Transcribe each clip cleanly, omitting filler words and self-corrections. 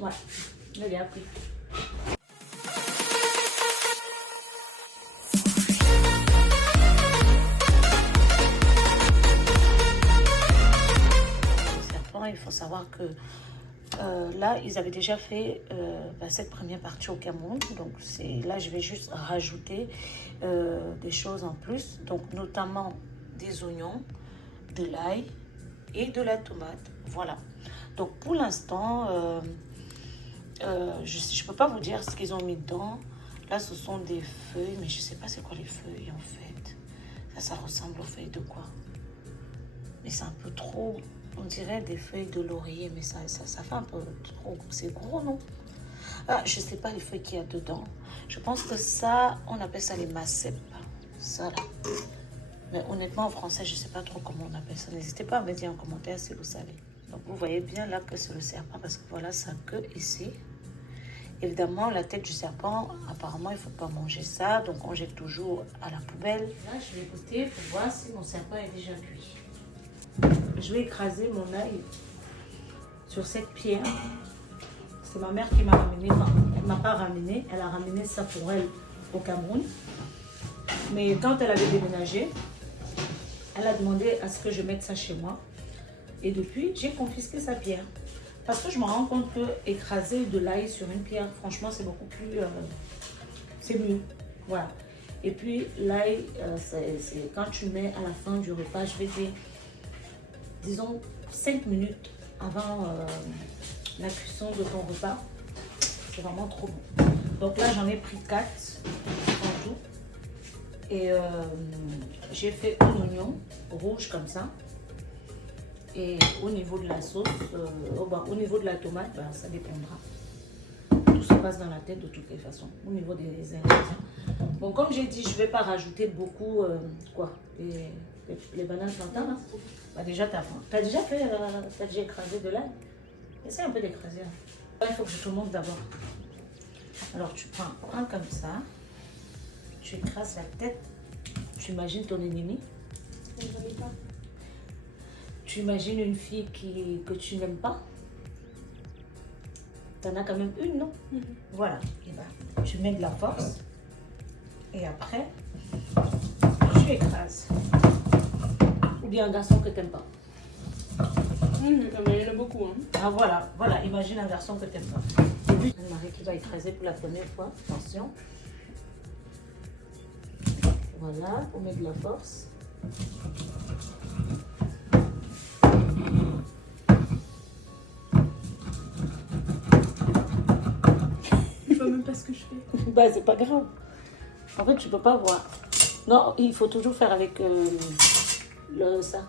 Ouais, je l'ai appris. Il faut savoir que là, ils avaient déjà fait cette première partie au Cameroun. Donc là, je vais juste rajouter des choses en plus. Donc notamment des oignons, de l'ail et de la tomate. Voilà. Donc pour l'instant, je ne peux pas vous dire ce qu'ils ont mis dedans. Là, ce sont des feuilles, mais je ne sais pas c'est quoi les feuilles en fait. Ça ressemble aux feuilles de quoi? Mais c'est un peu trop... On dirait des feuilles de laurier, mais ça fait un peu trop... C'est gros, non? Ah, je ne sais pas les feuilles qu'il y a dedans. Je pense que ça, on appelle ça les macèpes. Ça, là. Mais honnêtement, en français, je ne sais pas trop comment on appelle ça. N'hésitez pas à me dire en commentaire si vous savez. Donc, vous voyez bien là que c'est le serpent, parce que voilà, sa queue ici. Évidemment, la tête du serpent, apparemment, il ne faut pas manger ça. Donc, on jette toujours à la poubelle. Là, je vais goûter pour voir si mon serpent est déjà cuit. Je vais écraser mon ail sur cette pierre. C'est ma mère qui m'a ramené. Enfin, elle ne m'a pas ramené. Elle a ramené ça pour elle au Cameroun. Mais quand elle avait déménagé, elle a demandé à ce que je mette ça chez moi. Et depuis, j'ai confisqué sa pierre. Parce que je me rends compte que écraser de l'ail sur une pierre, franchement, c'est beaucoup plus... c'est mieux. Voilà. Et puis, l'ail, c'est quand tu mets à la fin du repas, je vais dire... disons 5 minutes avant la cuisson de ton repas. C'est vraiment trop bon. Donc là, j'en ai pris 4 en tout. Et j'ai fait un oignon rouge comme ça. Et au niveau de la sauce, au niveau de la tomate, ça dépendra. Tout se passe dans la tête de toutes les façons. Au niveau des ingrédients. Bon, comme j'ai dit, je ne vais pas rajouter beaucoup les bananes plantains. Déjà, tu as déjà fait, t'as déjà écrasé de l'ail. Essaye un peu d'écraser. Il faut que je te montre d'abord. Alors, tu prends un comme ça. Tu écrases la tête. Tu imagines ton ennemi. Tu imagines une fille que tu n'aimes pas. Tu en as quand même une, non? Voilà. Et tu mets de la force. Et après, tu écrases. Ou bien un garçon que tu n'aimes pas. Il y en a beaucoup. Hein. Ah voilà, imagine un garçon que tu n'aimes pas. Et puis, Anne-Marie qui va écraser pour la première fois. Attention. Voilà, on met de la force. Je vois même pas ce que je fais. C'est pas grave. En fait, tu peux pas voir. Non, il faut toujours faire avec ça.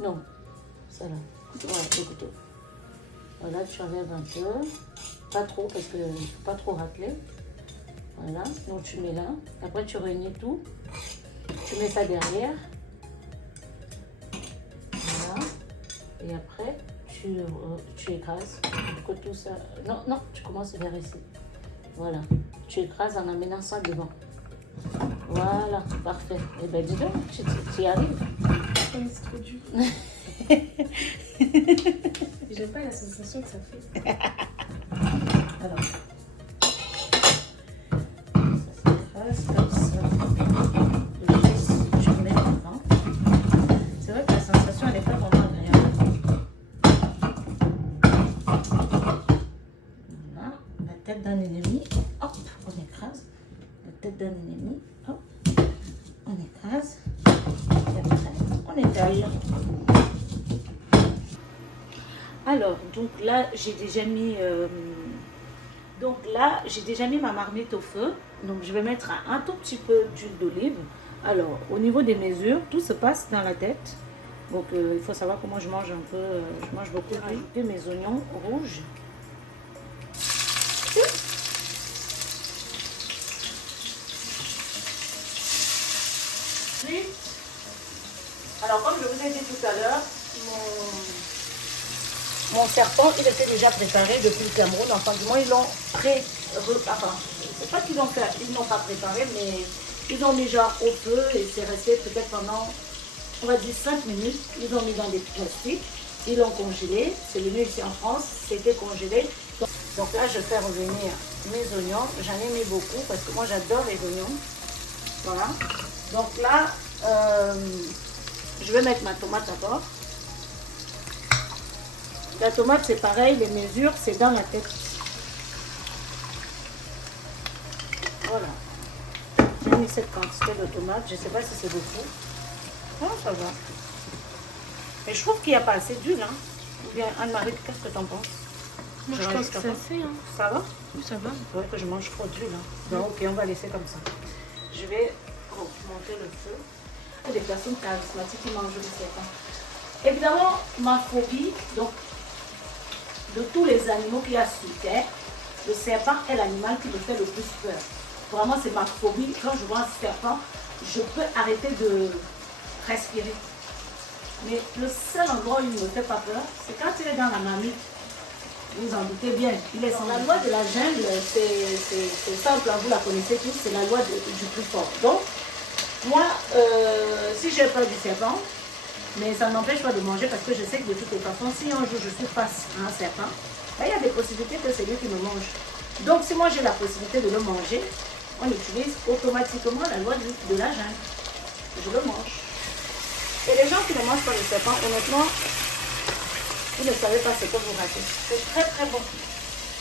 Non, ça là. Ouais, le couteau. Voilà, tu enlèves un peu. Pas trop, parce qu'il ne faut pas trop racler. Voilà, donc tu mets là. Après, tu réunis tout. Tu mets ça derrière. Voilà. Et après, tu écrases. Que tout ça... Non, tu commences vers ici. Voilà. Tu écrases en amenant ça devant. Voilà, parfait. Eh bien, dis donc, tu y arrives. C'est trop dur. J'aime pas la sensation que ça fait. Alors, ça se passe comme ça. Le geste, tu mets devant. C'est vrai que la sensation, elle n'est pas vraiment agréable. Voilà, la tête d'un ennemi. Hop, on écrase. La tête d'un ennemi. Hop, on écrase. Et après, on étale. Alors, donc là, j'ai déjà mis... ma marmite au feu. Donc, je vais mettre un tout petit peu d'huile d'olive. Alors, au niveau des mesures, tout se passe dans la tête. Donc, il faut savoir comment je mange un peu. Je mange beaucoup. Je vais rajouter mes oignons rouges. Alors, comme je vous ai dit tout à l'heure, mon serpent, il était déjà préparé depuis le Cameroun. Enfin, du moins, ils l'ont c'est pas qu'ils l'ont fait, ils n'ont pas préparé, mais ils l'ont mis genre au feu et c'est resté peut-être pendant, on va dire 5 minutes. Ils l'ont mis dans des plastiques. Ils l'ont congelé. C'est venu ici en France. C'était congelé. Donc là, je fais revenir mes oignons. J'en ai mis beaucoup parce que moi, j'adore les oignons. Voilà. Donc là, je vais mettre ma tomate d'abord. La tomate, c'est pareil. Les mesures, c'est dans la tête. Voilà. J'ai mis cette quantité de tomates. Je ne sais pas si c'est beaucoup. Non, ça va. Mais je trouve qu'il n'y a pas assez d'huile. Hein. Ou bien, Anne-Marie, qu'est-ce que tu en penses? Moi, je pense que c'est assez. Hein. Ça va? Oui, ça va. C'est vrai que je mange trop d'huile. Hein. Donc, ok, on va laisser comme ça. Je vais monter le feu. Il y a des personnes charismatiques qui mangent le serpent. Évidemment, ma phobie, donc, de tous les animaux qu'il y a sur Terre, le serpent est l'animal qui me fait le plus peur. Vraiment, c'est ma phobie. Quand je vois un serpent, je peux arrêter de respirer. Mais le seul endroit où il ne me fait pas peur, c'est quand il est dans la marmite. Vous en doutez bien. Il est sans la loi de la jungle, c'est simple, vous la connaissez tous, c'est la loi du plus fort. Donc, moi, si j'ai peur du serpent, mais ça ne m'empêche pas de manger parce que je sais que de toutes les façons, si un jour je suis face à un serpent, ben, il y a des possibilités que c'est lui qui me mange. Donc, si moi j'ai la possibilité de le manger, on utilise automatiquement la loi de la jungle. Je le mange. Et les gens qui ne mangent pas le serpent, honnêtement, vous ne savez pas ce que vous ratez. C'est très très bon.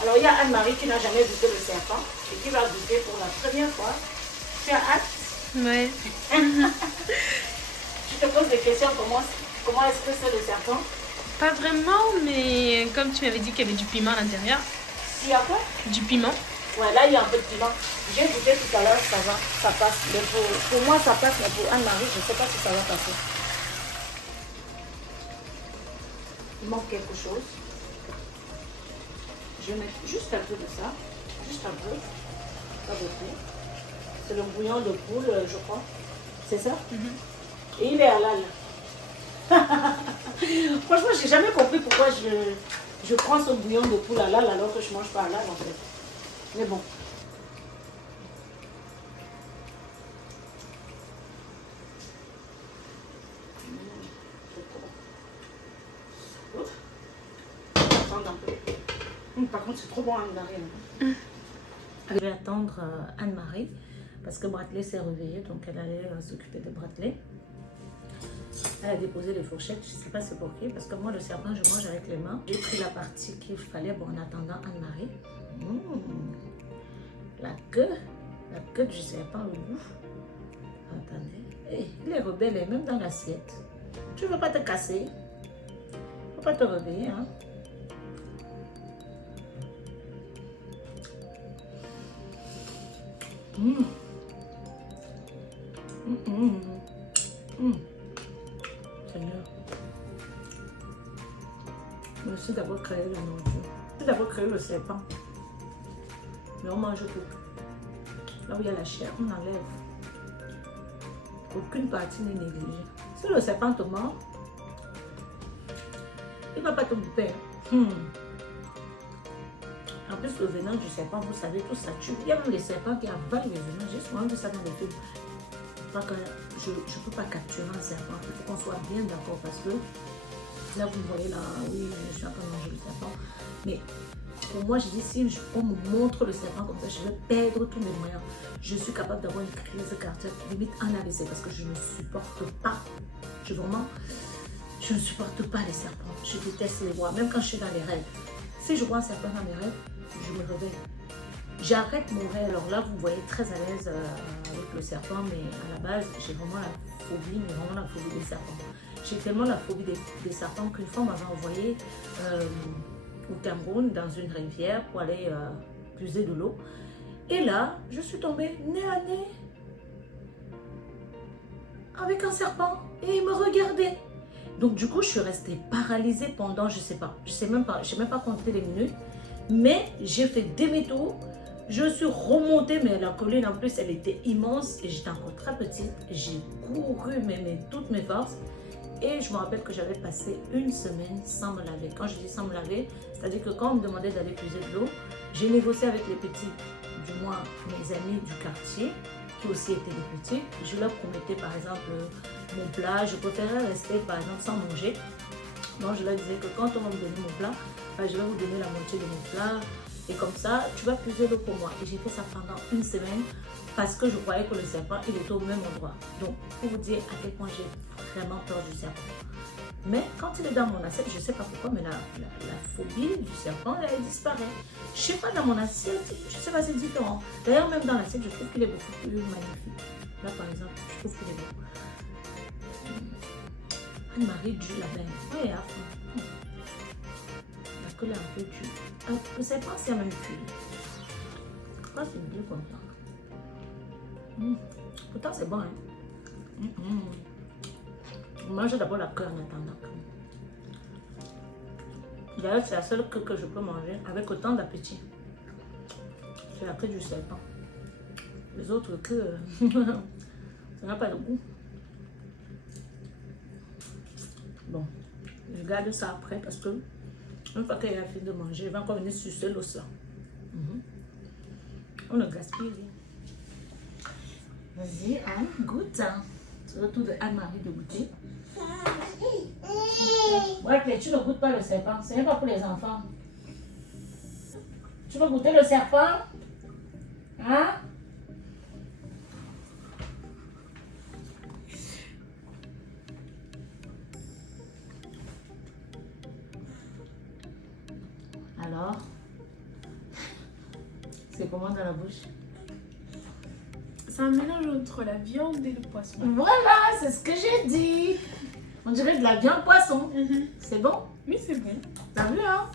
Alors il y a Anne-Marie qui n'a jamais goûté le serpent et qui va goûter pour la première fois. Tu as hâte? Ouais. Je te pose des questions, comment est-ce que c'est le serpent? Pas vraiment, mais comme tu m'avais dit qu'il y avait du piment à l'intérieur. Il y a quoi? Du piment. Ouais, là il y a un peu de piment. J'ai goûté tout à l'heure, ça va, ça passe. Mais pour moi ça passe, mais pour Anne-Marie, je ne sais pas si ça va passer. Il manque quelque chose. Je vais mettre juste un peu de ça. Juste un peu. Pas beaucoup. C'est le bouillon de poule, je crois. C'est ça? Et il est halal. Franchement, j'ai jamais compris pourquoi je prends ce bouillon de poule halal alors que je ne mange pas halal en fait. Mais bon. Par contre, c'est trop bon Anne-Marie. Je vais attendre Anne-Marie parce que Bratelet s'est réveillée, donc elle allait s'occuper de Bratelet. Elle a déposé les fourchettes, je ne sais pas c'est pour qui, parce que moi le serpent je mange avec les mains. J'ai pris la partie qu'il fallait bon, en attendant Anne-Marie. La queue du serpent, le goût. Attendez, hey, il est rebelle, même dans l'assiette. Tu ne veux pas te casser? Il ne faut pas te réveiller, hein? Seigneur, merci d'avoir créé la nourriture. Merci d'avoir créé le serpent. Mais on mange tout. Là où il y a la chair, on enlève. Aucune partie n'est négligée. Si le serpent te mord, il ne va pas te bouffer. En plus, le venin du serpent, vous savez, tout ça tue. Il y a même des serpents qui avalent les venins. J'ai souvent vu ça dans les films. Pas que je ne peux pas capturer un serpent. Il faut qu'on soit bien d'accord parce que là, vous voyez là, oui, je suis en train de manger le serpent. Mais pour moi, je dis, si on me montre le serpent comme ça, je vais perdre tous mes moyens. Je suis capable d'avoir une crise cardiaque, limite un AVC, parce que je ne supporte pas. Je ne supporte pas les serpents. Je déteste les voir, même quand je suis dans les rêves. Si je vois un serpent dans mes rêves, je me réveille. J'arrête mon rêve. Alors là, vous me voyez très à l'aise avec le serpent, mais à la base, j'ai vraiment la phobie, mais vraiment la phobie des serpents. J'ai tellement la phobie des serpents qu'une fois, on m'avait envoyé au Cameroun, dans une rivière, pour aller puiser de l'eau. Et là, je suis tombée nez à nez avec un serpent. Et il me regardait. Donc du coup, je suis restée paralysée pendant, je sais même pas compter les minutes. Mais j'ai fait demi-tour. Je suis remontée, mais la colline en plus, elle était immense. Et j'étais encore très petite. J'ai couru toutes mes forces. Et je me rappelle que j'avais passé une semaine sans me laver. Quand je dis sans me laver, c'est-à-dire que quand on me demandait d'aller puiser de l'eau, j'ai négocié avec les petits, du moins mes amis du quartier, qui aussi étaient des petits. Je leur promettais par exemple mon plat. Je préférais rester par exemple sans manger Donc je leur disais que quand on va me donner mon plat, je vais vous donner la moitié de mon plat. Et comme ça, tu vas puiser l'eau pour moi. Et j'ai fait ça pendant une semaine parce que je croyais que le serpent, il était au même endroit. Donc, pour vous dire à quel point j'ai vraiment peur du serpent. Mais quand il est dans mon assiette, je ne sais pas pourquoi, mais la phobie du serpent, elle disparaît. Je ne sais pas, dans mon assiette, je ne sais pas, c'est différent. D'ailleurs, même dans l'assiette, je trouve qu'il est beaucoup plus magnifique. Là, par exemple, je trouve qu'il est beau. Anne-Marie dure la belle. Oui, à fond. La queue est un peu dure. Le serpent, c'est la même cuir. Pourquoi c'est dur comme ça? Pourtant, c'est bon, hein? Je mange d'abord la queue en attendant. D'ailleurs, c'est la seule queue que je peux manger avec autant d'appétit. C'est la queue du serpent. Les autres queues, ça n'a pas de goût. Bon, je garde ça après parce que une fois qu'elle a fini de manger, elle va encore venir sucer l'os là. On ne gaspille rien. Vas-y, Anne, goûte. C'est le tour de Anne-Marie de goûter. Ouais, mais tu ne goûtes pas le serpent. Ce n'est pas pour les enfants. Tu veux goûter le serpent? Hein? Alors? C'est comment dans la bouche? C'est un mélange entre la viande et le poisson. Voilà, c'est ce que j'ai dit. On dirait de la viande poisson. C'est bon? Oui, c'est bon. T'as vu, hein?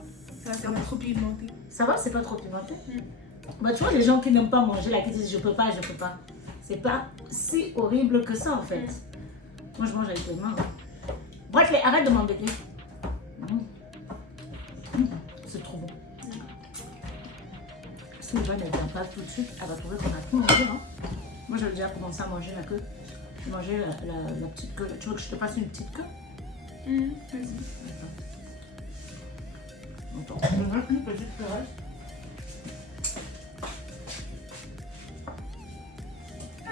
Ça va trop pimenté. Ça va, c'est pas trop pimenté. Bah, tu vois, les gens qui n'aiment pas manger, là, qui disent je peux pas, je peux pas. C'est pas si horrible que ça, en fait. Moi, je mange avec les mains. Bref, arrête de m'embêter. C'est trop bon. Si Yvonne ne vient pas tout de suite, elle va trouver qu'on a tout mangé, non? Moi, j'ai déjà commencé à manger la queue. J'ai mangé la petite queue. Tu veux que je te passe une petite queue? Vas-y. Attends, je vais mettre une petite queue.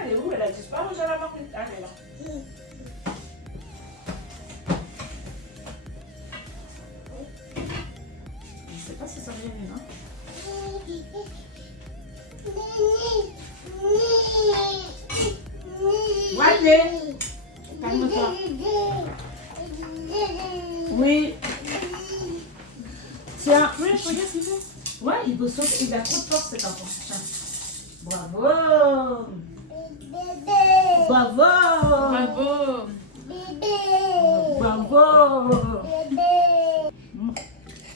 Elle est où? Elle a disparu, j'ai la marque. Elle est là. Je sais pas si ça vient, hein? Wadley, calme-toi. Oui. Tiens. Oui, je regarde ce qu'il fait. Ouais, il peut sauter. Il a trop de force, cet enfant. Tiens. Bravo. Bravo. Bravo. Bravo.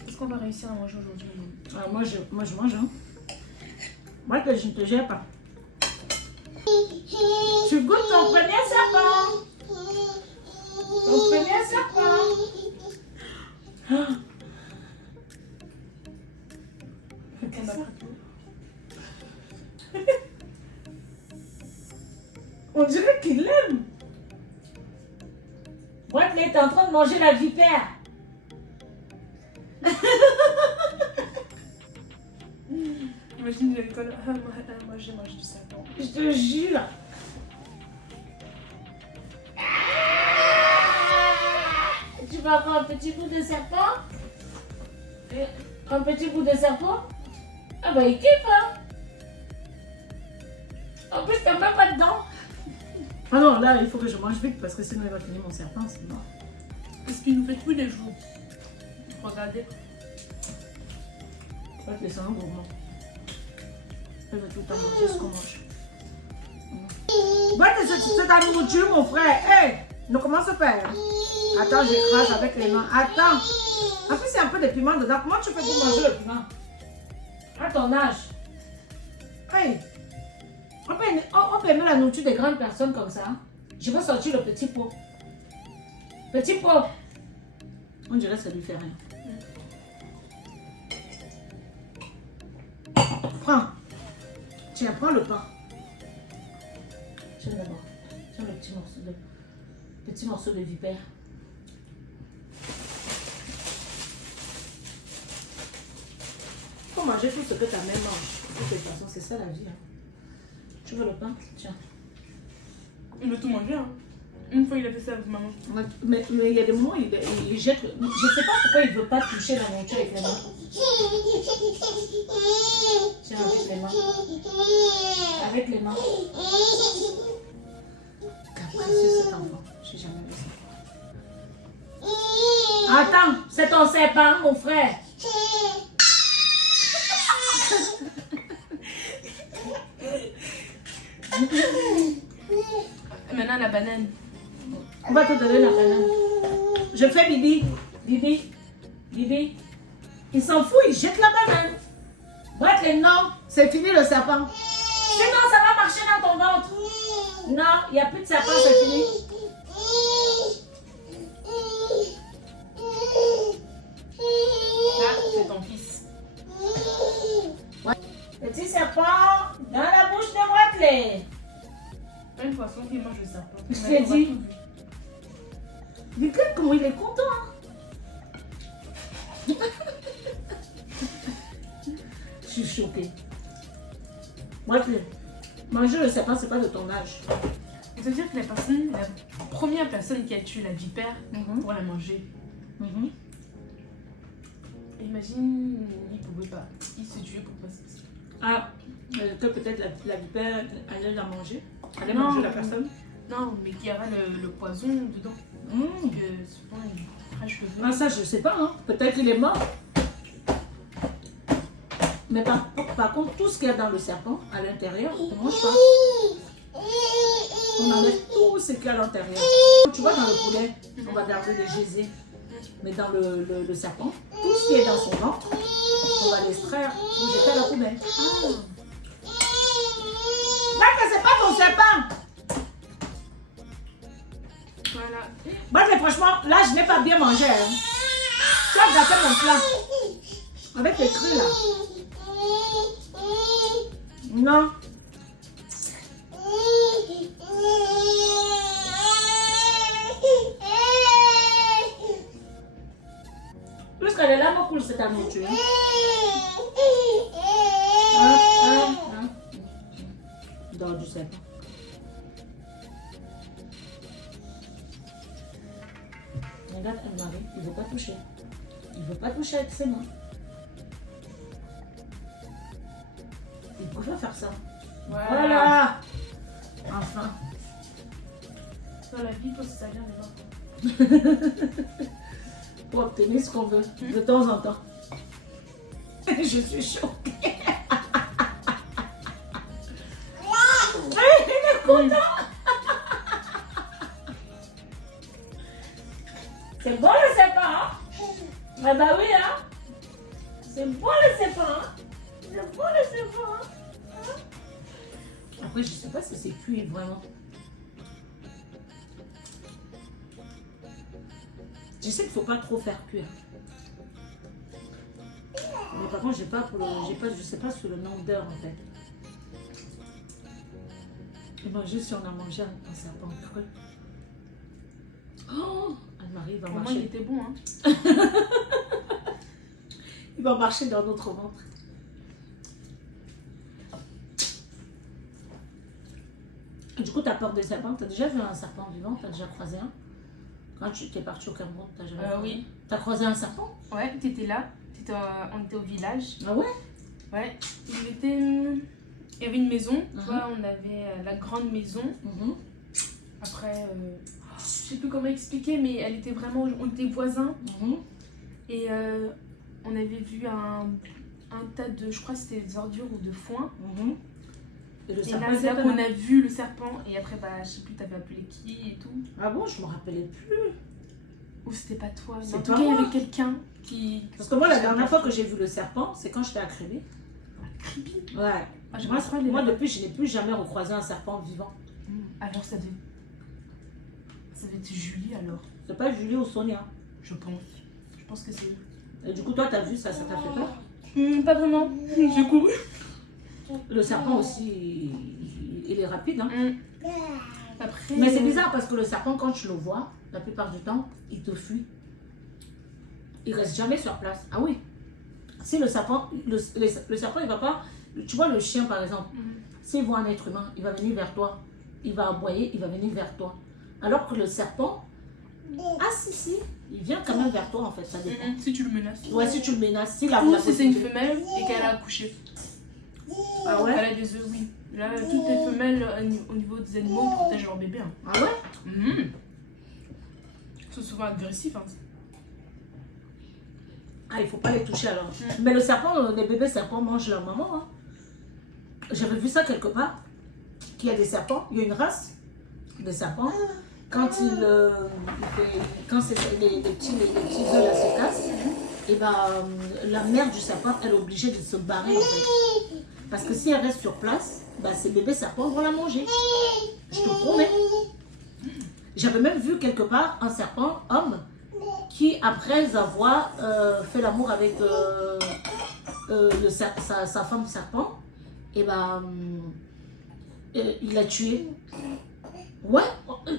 Est-ce qu'on va réussir à manger aujourd'hui? Ah, moi, je mange. Hein. Moi, que je ne te gère pas. Tu goûtes ton premier serpent. Ton premier serpent. Ah. On a pris tout. On dirait qu'il l'aime. Bradley est en train de manger la vipère. Imagine l'école. Moi, j'ai mangé du serpent. Je te jure. Tu vas avoir un petit bout de serpent? Un petit bout de serpent? Ah bah il kiffe, hein? En plus, t'as même pas dedans. Ah non, là, il faut que je mange vite parce que sinon il va finir mon serpent, c'est mort. C'est ce qu'il nous fait tous les jours. Regardez. Je crois que c'est un gourmand. Il va tout le temps manger ce qu'on mange. Ouais, c'est ta nourriture, mon frère. Hé, ne commence pas. Attends, j'écrase avec les mains. Attends. En plus, il y a un peu de piment dedans. Comment tu fais pour manger le piment? À ton âge. Hey. On peut aimer la nourriture des grandes personnes comme ça. Je vais sortir le petit pot. Petit pot. On dirait que ça lui fait rien. Prends. Tiens, prends le pain. Tiens d'abord. Tiens le petit morceau de vipère. Il faut manger tout ce que ta mère mange. De toute façon, c'est ça la vie. Hein. Tu veux le pain? Tiens. Il veut tout manger, hein. Une fois, il a fait ça avec maman. Mais il y a des moments, il jette. Je ne sais pas pourquoi il ne veut pas toucher la nourriture avec les mains. Tiens, avec les mains. Avec les mains. Capricieux cet enfant. Je n'ai jamais vu ça. Attends, c'est ton serpent, mon frère. Maintenant, la banane. On va te donner la banane. Je fais Bibi. Bibi. Bibi. Il s'en fout, il jette la banane. Bref, les non, c'est fini le serpent. Sinon, ça va marcher dans ton ventre. Non, il n'y a plus de serpent, c'est fini. Là, c'est ton fils. Ouais. Petit serpent dans la bouche de Watley. Une poisson qui mange le serpent. Je t'ai dit. Regarde comment il est content. Je suis choquée. Watley, manger le serpent, c'est pas de ton âge. C'est-à-dire que la première personne qui a tué la vipère pour la manger. Imagine, il pouvait pas. Il se tuait pour passer. Ah, que peut-être la vipère allait la manger. Allait manger la personne. Non, mais qu'il y aura le poison dedans. Parce que souvent, il crache le feu. Ah, ça, je sais pas. Hein. Peut-être qu'il est mort. Mais par contre, tout ce qu'il y a dans le serpent, à l'intérieur, on ne mange pas. On enlève tout ce qu'il y a à l'intérieur. Tu vois, dans le poulet, on va garder le gésier. Mais dans le serpent, tout ce qui est dans son ventre, on va l'extraire pour jeter à la poubelle. Bref, c'est pas ton serpent. Voilà. Bref, franchement, là, je n'ai pas bien mangé. Hein. Tu as gâté mon plat. Avec les crues, là. Non. Plus qu'elle est là, moi, cool, c'est ta nourriture. Dans du serpent. Regarde Anne-Marie, il ne veut pas toucher. Il ne veut pas toucher avec ses mains. Il préfère faire ça. Voilà. Enfin. Dans la vie, il faut se salir les mains. Pour obtenir ce qu'on veut, de temps en temps. Je suis choquée. Il est content. C'est bon le serpent, hein? Ah bah oui, hein? C'est bon le serpent, hein? C'est bon le serpent, hein? Après, je sais pas si c'est cuit vraiment. Je sais qu'il ne faut pas trop faire cuire. Mais par contre, je sais pas sur le nombre d'heures en fait. Imagine si on a mangé un serpent cru. Oh, Anne-Marie va marcher. Moi, il était bon, hein. Il va marcher dans notre ventre. Du coup, tu as peur des serpents? Tu as déjà vu un serpent vivant? Tu as déjà croisé un? Quand tu es parti au Cameroun, tu as jamais vu? Oui. Tu as croisé un serpent? Ouais, tu étais là. On était au village. Ah ouais? Ouais. Il y avait une maison. Tu vois, on avait la grande maison. Après, je sais plus comment expliquer, mais elle était vraiment... On était voisins. Et on avait vu un tas de... Je crois que c'était des ordures ou de foin. Et là, c'est là qu'on a vu le serpent. Et après, bah, je sais plus, t'avais appelé qui et tout. Ah bon, je me rappelais plus. Ou c'était pas toi. C'est en tout cas, il y avait quelqu'un qui... Parce que moi, la dernière fois que j'ai vu le serpent, c'est quand j'étais à Kribi. Kribi? Ouais. Ah, moi, depuis, je n'ai plus jamais recroisé un serpent vivant. Alors, ça devait être Julie, alors. C'est pas Julie ou Sonia? Je pense. Je pense que c'est eux. Et du coup, toi, t'as vu ça t'a fait peur? Pas vraiment. J'ai couru. Le serpent aussi, il est rapide. Hein? Après, mais c'est bizarre parce que le serpent, quand tu le vois, la plupart du temps, il te fuit. Il reste jamais sur place. Ah oui. Si le serpent, le serpent, il va pas... Tu vois le chien, par exemple. S'il voit un être humain, il va venir vers toi. Il va aboyer, il va venir vers toi. Alors que le serpent, ah si, il vient quand même vers toi en fait, ça dépend. Si tu le menaces. Ouais, si tu le menaces, si Ou si c'est une femelle et qu'elle a accouché. Ah ouais? Elle a des œufs, oui. Là, toutes les femelles au niveau des animaux protègent leur bébé. Hein. Ah ouais? Ils sont souvent agressifs. Hein. Ah, il faut pas les toucher alors. Mais le serpent, les bébés serpents mangent leur maman. Hein. J'avais vu ça quelque part, qu'il y a des serpents, il y a une race de serpents. Quand quand les petits œufs là se cassent, et ben, la mère du serpent, elle est obligée de se barrer en fait. Parce que si elle reste sur place, bah, ces bébés serpents vont la manger. Je te promets. J'avais même vu quelque part un serpent homme qui, après avoir fait l'amour avec sa femme serpent, et ben, il l'a tué. Ouais,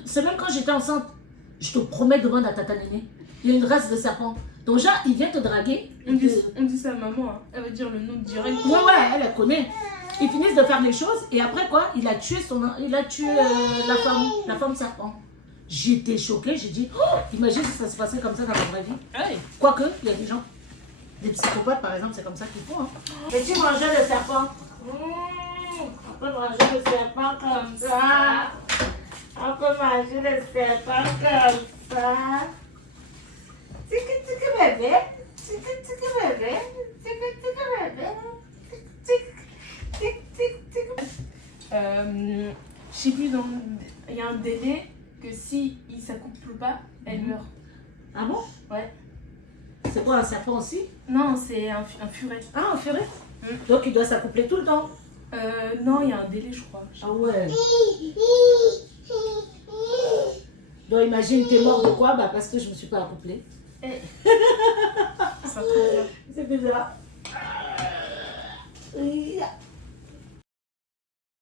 c'est même quand j'étais enceinte. Je te promets, demande à Tata Néné. Il y a une race de serpent. Donc, genre, il vient te draguer. On dit ça à maman. Hein. Elle veut dire le nom direct. Ouais, elle connaît. Ils finissent de faire des choses et après quoi, il a tué la femme serpent. J'étais choquée, j'ai dit, oh, imagine si ça se passait comme ça dans la vraie vie. Ouais. Quoique, il y a des gens, des psychopathes par exemple, c'est comme ça qu'ils font. Hein. Peux-tu manger le serpent? On peut manger le serpent comme ça. On peut manger le serpent comme ça. Tiki bébé. Tiki bébé. Tiki bébé. Je sais plus, il y a un délai que si il s'accouple pas, elle meurt. Ah bon? Ouais. C'est quoi, un serpent aussi? Non, c'est un furet. Ah, un furet? Donc il doit s'accoupler tout le temps? Non, il y a un délai, je crois. Ah ouais. Donc imagine, t'es mort de quoi? Bah parce que je me suis pas accouplée. Ça va trop bien. C'est bizarre.